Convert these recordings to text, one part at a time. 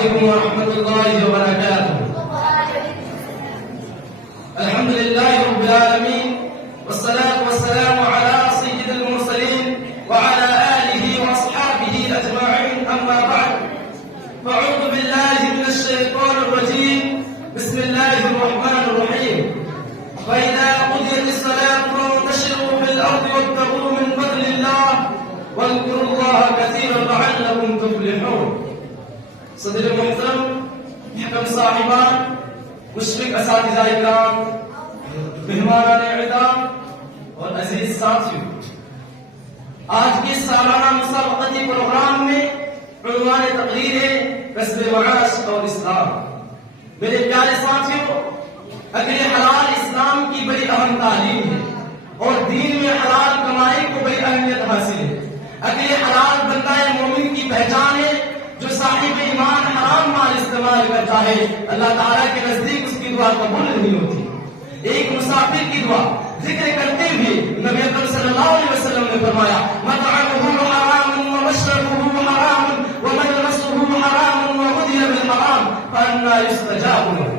عليكم ورحمة الله وبركاته. الحمد لله رب العالمين، والصلاة والسلام على سيد المرسلين وعلى آله وأصحابه أجمعين، أما بعد، فأعوذ بالله من الشيطان الرجيم. بسم الله الرحمن الرحيم. فإذا قضيت الصلاة فانتشروا في الأرض وابتغوا من فضل الله واذكروا الله كثيرا لعلكم تفلحون. صدر محترم، حکم صاحبان، مشفق اساتذہ اکرام، مہمانان اعزام اور عزیز ساتھیوں، آج کے سالانہ مسابقتی پروگرام میں عنوان تقریر ہے کسب معاش اور اسلام. میرے پیارے ساتھیوں، اکل حلال اسلام کی بڑی اہم تعلیم ہے اور دین میں حلال کمائی کو بڑی اہمیت حاصل ہے. اکل حلال بندہ مومن کی پہچان ہے. جو صاحب ایمان حرام مال استعمال کرتا ہے، اللہ تعالیٰ کے نزدیک اس کی دعا قبول نہیں ہوتی. ایک مسافر کی دعا ذکر کرتے ہوئے نبی اکرم صلی اللہ علیہ وسلم نے فرمایا: مطعمہ حرام ومشربہ حرام وملبسہ حرام وغذی بالحرام فأنی یستجاب لہ.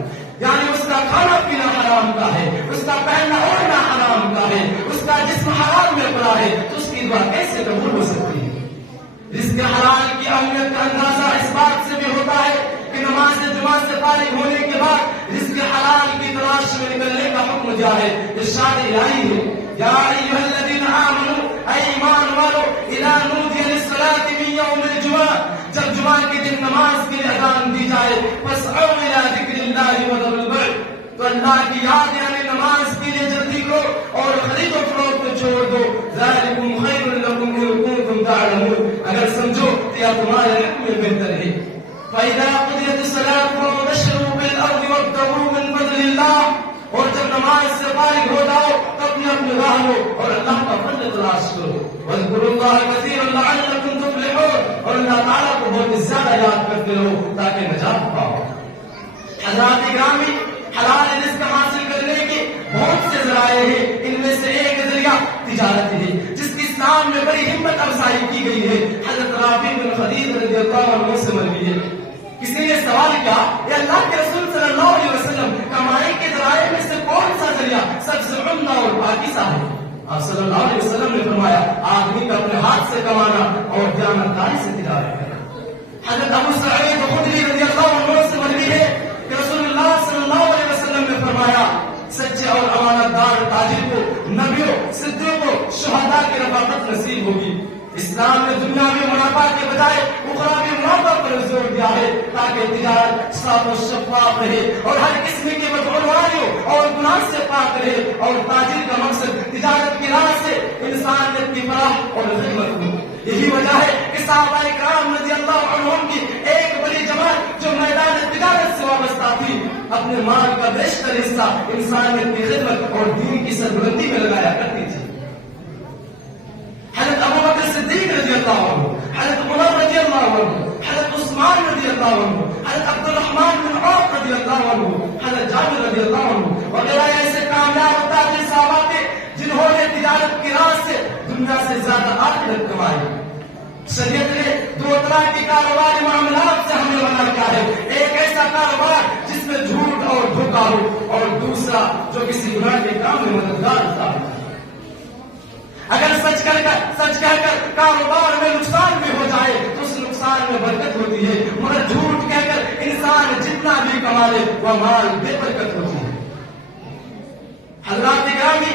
یعنی اس کا کھانا پینا حرام کا ہے، اس کا پہننا اوڑھنا حرام کا ہے، اس کا جسم حرام میں پڑا ہے، تو اس کی دعا کیسے قبول ہو سکتی ہے؟ رزق حلال کی اہمیت کا اندازہ اس بات سے بھی ہوتا ہے کہ نماز جماعت سے فارغ ہونے کے بعد رزق حلال کی تلاش میں نکلنے کا حکم دیا ہے. ارشاد الہی ہے: یا ایھا الذین آمنوا، اے ایمان والو، اذا نودی للصلاۃ من یوم الجمعہ، جب جمعہ کے دن نماز کے لیے اذان دی جائے، فاسعوا الی ذکر اللہ وذروا البیع، تو اللہ کی یاد یعنی نماز کے لیے جلدی کرو اور خرید و فروخت کو چھوڑ دو. ذالکم خیر لکم ان کنتم تعلمون، اگر سمجھو تو یہ تمہارے حق میں بہتر ہے. فَإِذَا قُضِيَتِ الصَّلَاةُ فَانتَشِرُوا فِي الْأَرْضِ وَابْتَغُوا مِن فَضْلِ اللَّهِ، اور جب نماز سے فارغ ہو جاؤ تو اپنی راہ لو اور اللہ کا فضل تلاش کرو. وَاذْكُرُوا اللَّهَ كَثِيرًا لَعَلَّكُمْ تُفْلِحُونَ، اور اللہ تعالیٰ کو بہت زیادہ یاد کرتے رہو تاکہ نجات پاؤ. حضرات گرامی، حلال رزق حاصل کرنے کے بہت سے ذرائع ہیں. ان میں سے ایک ذریعہ تجارت ہے جس کی اسلام میں بڑی ہمت افزائی کی گئی ہے. حضرت رافع بن خدیج رضی اللہ عنہ سے مروی ہے، کسی نے سوال کیا: اے اللہ کے رسول صلی اللہ علیہ وسلم، کمائی کے ذرائع میں سے کون سا ذریعہ سب سے عمدہ اور پاکیزہ ہے؟ آپ صلی اللہ علیہ وسلم نے فرمایا: آدمی کا اپنے ہاتھ سے کمانا اور دیانتداری سے تجارت کرنا. حضرت ابو سعید خدری رضی اللہ عنہ سے مروی ہے کہ رسول اللہ صلی اللہ علیہ وسلم نے فرمایا: سچے اور امانت دار تاجر کو نبیوں، صدیقوں، شہداء کی رفاقت نصیب ہوگی. اسلام نے دنیاوی منافع کے بجائے اخروی منافع پر زور دیا ہے تاکہ تجارت صاف و شفاف رہے اور ہر قسم کی بدعنوانیوں اور گناہ سے پاک رہے. اور تاجر کا مقصد تجارت کی راہ سے انسانیت کی فلاح اور خدمت ہو. یہی وجہ ہے کہ صحابہ کرام رضی اللہ عنہم کی ایک بڑی جماعت جو میدان تجارت سے وابستہ تھی، اپنے مال کا بیشتر حصہ انسانیت کی خدمت اور دین کی سربلندی میں لگایا کرتی تھی. حضرت ابو بکر صدیق رضی اللہ عنہ، حضرت عمر رضی اللہ عنہ، حضرت عثمان رضی اللہ عنہ، حضرت عبد الرحمن بن عوف رضی اللہ عنہ، حضرت جابر رضی اللہ عنہ وغیرہ ایسے کامیاب تاجر صحابہ تھے جنہوں نے تجارت کی راہ سے دنیا سے زیادہ آخرت کمائی. شریعت نے دو طرح کے کاروباری معاملات سے ہمیں منع کیا ہے: ایک ایسا کاروبار جس میں جھوٹ اور دھوکہ ہو، اور دوسرا جو کسی گناہ کے کام میں مددگار ثابت ہو. اگر سچ کہہ کر کاروبار میں نقصان بھی ہو جائے تو اس نقصان میں برکت ہوتی ہے، مگر جھوٹ کہہ کر انسان جتنا بھی کما لے وہ مال بے برکت ہوتی ہے. حضرات گرامی،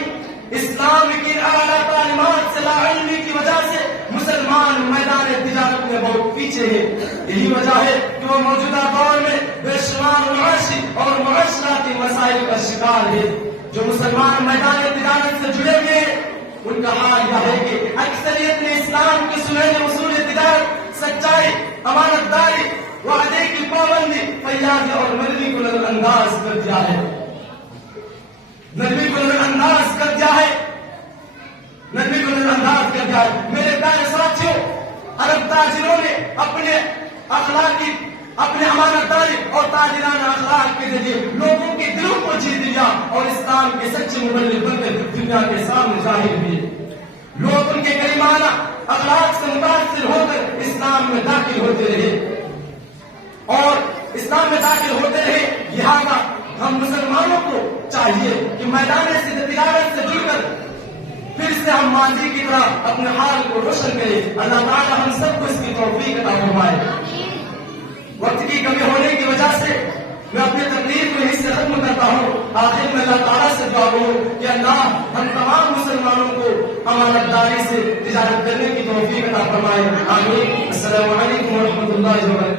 اسلام کی اعلیٰ تعلیمات سے لاعلمی کی وجہ سے مسلمان میدان تجارت میں بہت پیچھے ہے. یہی وجہ ہے کہ وہ موجودہ دور میں بے شمار معاشی اور معاشرتی مسائل کا شکار ہے. جو مسلمان میدان تجارت سے جڑے ہوئے ہیں ان کا حال یہ ہے کہ اکثریت نے اسلام کے سنہرے اصول تجارت، سچائی، امانت داری، وعدے کی پابندی، فیاضی اور نرمی کو نظر انداز کر دیا ہے. نرمی کو نظر انداز کر دیا ہے. میرے پیارے ساتھیوں، عرب تاجروں نے اپنے امانت داری اور تاجرانہ اخلاق کے ذریعے لوگوں کے دلوں کو جیت لیا اور اسلام کے سچے مبلغ بن کر دنیا کے سامنے ظاہر ہوئے. لوگ ان کے کریمانہ اخلاق سے متاثر ہو کر اسلام میں داخل ہوتے رہے اور اسلام میں داخل ہوتے رہے. لہٰذا ہم مسلمانوں کو چاہیے کہ میدان تجارت سے جڑ کر پھر سے ہم ماضی کی طرح اپنے حال کو روشن کریں. اللہ تعالیٰ ہم سب کو اس کی توفیق عطا فرمائے. وقت کی کمی ہونے کی وجہ سے میں اپنی تقریر کو یہیں سے ختم کرتا ہوں. آخر میں اللہ تعالیٰ سے دعا کروں کہ اللہ ہم تمام مسلمانوں کو امانت داری سے تجارت کرنے کی توفیق عطا فرمائے. آمین. السلام علیکم ورحمۃ اللہ وبرکاتہ.